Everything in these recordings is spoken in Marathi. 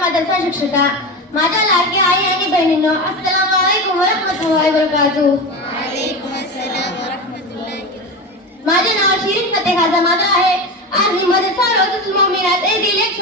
मदरसा शिक्षका, माझ्या लाडक्या आई आणि बहिणींनो, अस्सलामु अलैकुम व रहमतुल्लाहि व बरकातुहू। माझे नाव शिरीन फतेह खाजा मात्रा आहे। आज मी मदरसा रोजातुल मुमिनात येथील एक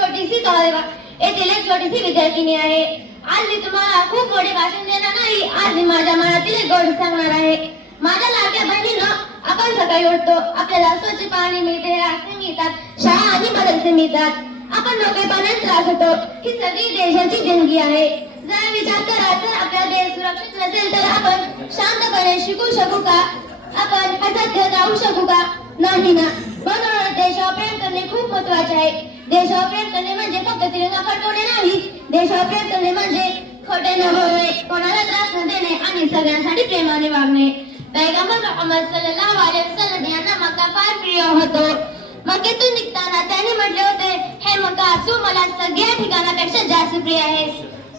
छोटीशी विद्यार्थिनी आहे। आज मी तुम्हाला खूप मोठे भाषण देणार नाही, आज मी माझ्या मनातील एक गोष्ट सांगणार आहे। माझ्या लाडक्या बहिणींनो, आपण सकाळी उठतो, आपल्याला स्वच्छ पाणी मिळते, रस्ते मिळतात, शाळा आणि मदरसे मिळतात, आपण नोकरीपाण्यात त्रास होतो, ही सगळी देशाची देणगी आहे। जरा विचार करा, जर आपला देश सुरक्षित नसेल तर आपण शांतपणे शिकू शकू का? आपण हसत खेळत राहू शकू का? नाही ना। म्हणून देशावर प्रेम करणे खूप महत्त्वाचे आहे। देशावर प्रेम करणे म्हणजे फक्त तिरंगा फडकवणे नाही, देशावर प्रेम करणे म्हणजे खोटे न बोलणे, कोणाला त्रास न देणे आणि सगळ्यांसाठी प्रेमाने वागणे। पैगंबर मुहम्मद सल्लल्लाहु अलैहि वसल्लम यांना मक्का फार प्रिय होतो। मक्केतून निघताना त्यांनी म्हटले होते, हे मक्का, तू मला सगळ्या ठिकाणापेक्षा जास्त प्रिय आहेस।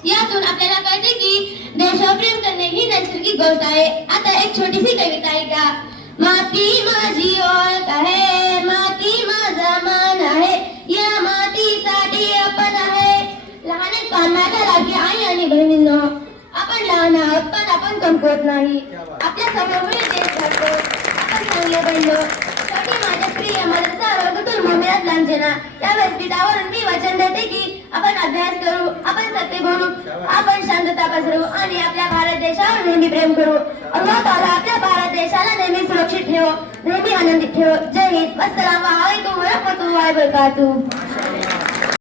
यातून आपल्याला कळते की देशावर प्रेम करणे ही नैसर्गिक गोष्ट आहे। आता एक छोटीशी कविता ऐका। माती माझी ओळख आहे, माती माझा मान आहे, या मातीसाठी आपण आहे। लहानपण माझ्या लाडकी आई आणि बहिणींनो, आपण लहान आहोत पण आपण कमकुवत नाही। आपल्या समोर देश घडतो, आपण चांगले बनलो। शेवटी माझ्या प्रिय मदरसा रोजातुल मुमिनात लांछना या व्यासपीठावरून मी वचन देते की आपण अभ्यास करू, आपण सत्य बोलू, आपण शांतता पसरवू आणि आपल्या भारत देशावर नेहमी प्रेम करू। अल्लाह ताला आपल्या भारत देशाला नेहमी सुरक्षित ठेवो, नेहमी आनंदित ठेवो। जय हिंद। अस्सलामु अलैकुम व रहमतुल्लाहि व बरकातुहू।